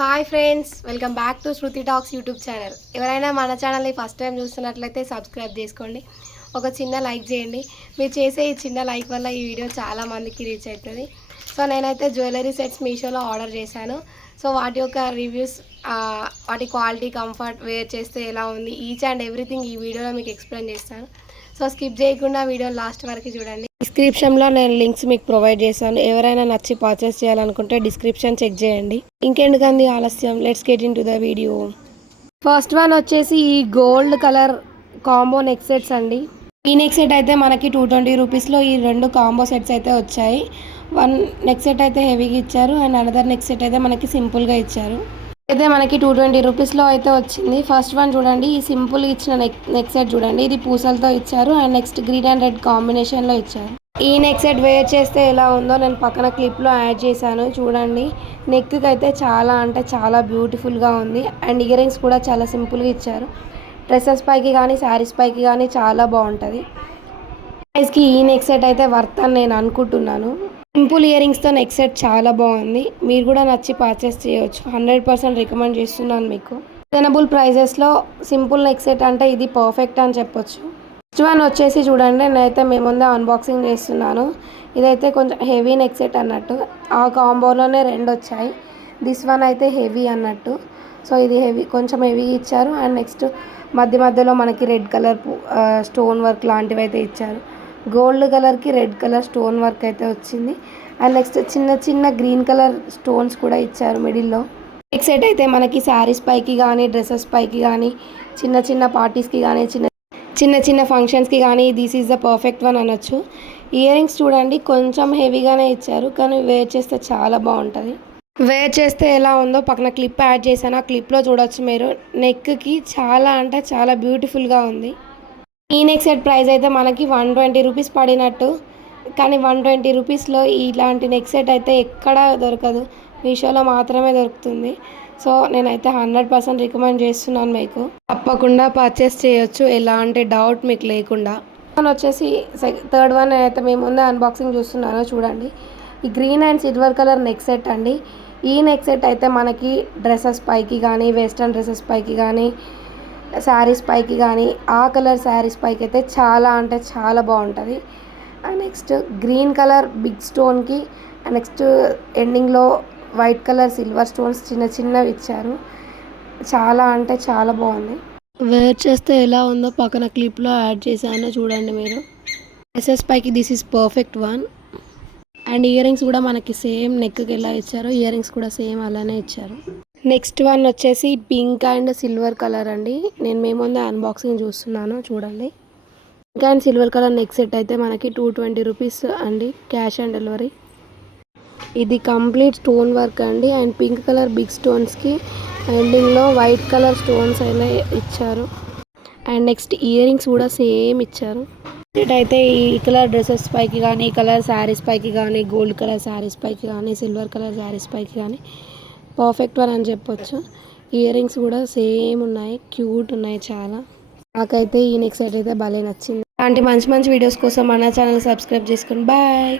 Hi friends, welcome back to Shruti talks YouTube channel. ఎవరైనా మన ఛానల్ని ఫస్ట్ టైం చూస్తున్నట్లయితే సబ్స్క్రైబ్ చేసుకోండి, ఒక చిన్న లైక్ చేయండి. మీరు చేసే ఈ చిన్న లైక్ వల్ల ఈ వీడియో చాలా మందికి రీచ్ అవుతుంది. సో నేనైతే జ్యువెలరీ సెట్స్ మీషోలో ఆర్డర్ చేశాను. సో వాటి యొక్క రివ్యూస్, వాటి క్వాలిటీ, కంఫర్ట్, వేర్ చేస్తే ఎలా ఉంది, ఈచ్ అండ్ ఎవ్రీథింగ్ ఈ వీడియోలో మీకు ఎక్స్ప్లెయిన్ చేస్తాను. సో స్కిప్ చేయకుండా వీడియో లాస్ట్ వరకు చూడండి. డిస్క్రిప్షన్లో నేను లింక్స్ మీకు ప్రొవైడ్ చేశాను. ఎవరైనా నచ్చి పర్చేస్ చేయాలనుకుంటే డిస్క్రిప్షన్ చెక్ చేయండి. ఇంకెందుకండి ఆలస్యం, let's get in to the video. First one వచ్చేసి ఈ gold colour combo neck sets అండి. ఈ నెక్ సెట్ అయితే మనకి 220 రూపీస్లో ఈ రెండు కాంబో సెట్స్ అయితే వచ్చాయి. వన్ నెక్ సెట్ అయితే హెవీగా ఇచ్చారు అండ్ అనదర్ నెక్ సెట్ అయితే మనకి సింపుల్గా ఇచ్చారు. అయితే మనకి 220 రూపీస్లో అయితే వచ్చింది. ఫస్ట్ వన్ చూడండి, ఈ సింపుల్ ఇచ్చిన నెక్ సెట్ చూడండి, ఇది పూసలతో ఇచ్చారు and next green and red కాంబినేషన్లో ఇచ్చారు. ఈ నెక్ సెట్ వేర్ చేస్తే ఎలా ఉందో నేను పక్కన క్లిప్లో యాడ్ చేశాను చూడండి. నెక్కి అయితే చాలా అంటే చాలా బ్యూటిఫుల్గా ఉంది అండ్ ఇయర్ రింగ్స్ కూడా చాలా సింపుల్గా ఇచ్చారు. డ్రెస్సెస్ పైకి కానీ శారీస్ పైకి కానీ చాలా బాగుంటుంది. ప్రైస్కి ఈ నెక్ సెట్ అయితే వర్త్ అని నేను అనుకుంటున్నాను. సింపుల్ ఇయర్ రింగ్స్తో నెక్ సెట్ చాలా బాగుంది. మీరు కూడా నచ్చి పర్చేస్ చేయవచ్చు. 100% రికమెండ్ చేస్తున్నాను మీకు. రీజనబుల్ ప్రైజెస్లో సింపుల్ నెక్ సెట్ అంటే ఇది పర్ఫెక్ట్ అని చెప్పొచ్చు. నెక్స్ట్ వన్ వచ్చేసి చూడండి, నేనైతే మీ ముందే అన్బాక్సింగ్ చేస్తున్నాను. ఇదైతే కొంచెం హెవీ నెక్ సెట్ అన్నట్టు, ఆ కాంబోలోనే రెండు వచ్చాయి. దిస్ వన్ అయితే హెవీ అన్నట్టు. సో ఇది హెవీ, కొంచెం హెవీ ఇచ్చారు అండ్ నెక్స్ట్ మధ్యలో మనకి రెడ్ కలర్ స్టోన్ వర్క్ లాంటివి అయితే ఇచ్చారు. గోల్డ్ కలర్కి రెడ్ కలర్ స్టోన్ వర్క్ అయితే వచ్చింది అండ్ నెక్స్ట్ చిన్న చిన్న గ్రీన్ కలర్ స్టోన్స్ కూడా ఇచ్చారు మిడిల్లో. నెక్ సెట్ అయితే మనకి శారీస్ పైకి కానీ డ్రెస్సెస్ పైకి కానీ చిన్న చిన్న పార్టీస్కి కానీ చిన్న ఫంక్షన్స్కి కానీ this is the perfect one అనొచ్చు. ఇయర్ రింగ్స్ చూడండి, కొంచెం హెవీగానే ఇచ్చారు కానీ వేర్ చేస్తే చాలా బాగుంటుంది. వేర్ చేస్తే ఎలా ఉందో పక్కన క్లిప్ యాడ్ చేశాను, ఆ క్లిప్లో చూడొచ్చు మీరు. నెక్కి చాలా అంటే చాలా బ్యూటిఫుల్గా ఉంది. ఈ నెక్ సెట్ ప్రైస్ అయితే మనకి 120 రూపీస్ పడినట్టు, కానీ 120 రూపీస్లో ఇలాంటి నెక్ సెట్ అయితే ఎక్కడా దొరకదు, మీషోలో మాత్రమే దొరుకుతుంది. సో నేనైతే 100% రికమెండ్ చేస్తున్నాను, మీకు తప్పకుండా పర్చేస్ చేయొచ్చు ఎలాంటి డౌట్ మీకు లేకుండా. వచ్చేసి థర్డ్ వన్ అయితే మేము ముందే అన్బాక్సింగ్ చూస్తున్నాను చూడండి. ఈ green and silver colour neck set అండి. ఈ నెక్ సెట్ అయితే మనకి డ్రెస్సెస్ పైకి కానీ వెస్ట్రన్ డ్రెస్సెస్ పైకి కానీ శారీస్ పైకి కానీ ఆ కలర్ శారీస్ పైకి అయితే చాలా అంటే చాలా బాగుంటుంది. And next green colour big స్టోన్కి అండ్ నెక్స్ట్ ఎండింగ్లో వైట్ కలర్ సిల్వర్ స్టోన్స్ చిన్నవి ఇచ్చారు. చాలా అంటే చాలా బాగుంది. వేర్ చేస్తే ఎలా ఉందో పక్కన క్లిప్లో యాడ్ చేశాను చూడండి మీరు. డ్రెస్సెస్ పైకి this is perfect one. And ear rings కూడా మనకి సేమ్ నెక్కి ఎలా ఇచ్చారో ఇయర్ రింగ్స్ కూడా సేమ్ అలానే ఇచ్చారు. నెక్స్ట్ వన్ వచ్చేసి పింక్ అండ్ సిల్వర్ కలర్ అండి. నేను మేము ముందే అన్బాక్సింగ్ చూస్తున్నాను చూడండి. Pink and silver colour neck set అయితే మనకి 220 రూపీస్ అండి, క్యాష్ ఆన్ డెలివరీ. ఇది కంప్లీట్ స్టోన్ వర్క్ అండి అండ్ పింక్ కలర్ బిగ్ స్టోన్స్కి ఎండింగ్లో వైట్ కలర్ స్టోన్స్ అయినా ఇచ్చారు. అండ్ నెక్స్ట్ ఇయర్ రింగ్స్ కూడా సేమ్ ఇచ్చారు. సెట్ అయితే ఈ కలర్ డ్రెస్సెస్ పైకి కానీ, ఈ కలర్ శారీస్ పైకి కానీ, గోల్డ్ కలర్ శారీస్ పైకి కానీ, సిల్వర్ కలర్ శారీస్ పైకి కానీ పర్ఫెక్ట్ వన్ అని చెప్పొచ్చు. ఇయర్ రింగ్స్ కూడా సేమ్ ఉన్నాయి, క్యూట్ ఉన్నాయి చాలా. నాకైతే ఈ నెక్ సెట్ అయితే భలే నచ్చింది. అలాంటి మంచి వీడియోస్ కోసం మన ఛానల్ సబ్స్క్రైబ్ చేసుకోండి. బాయ్.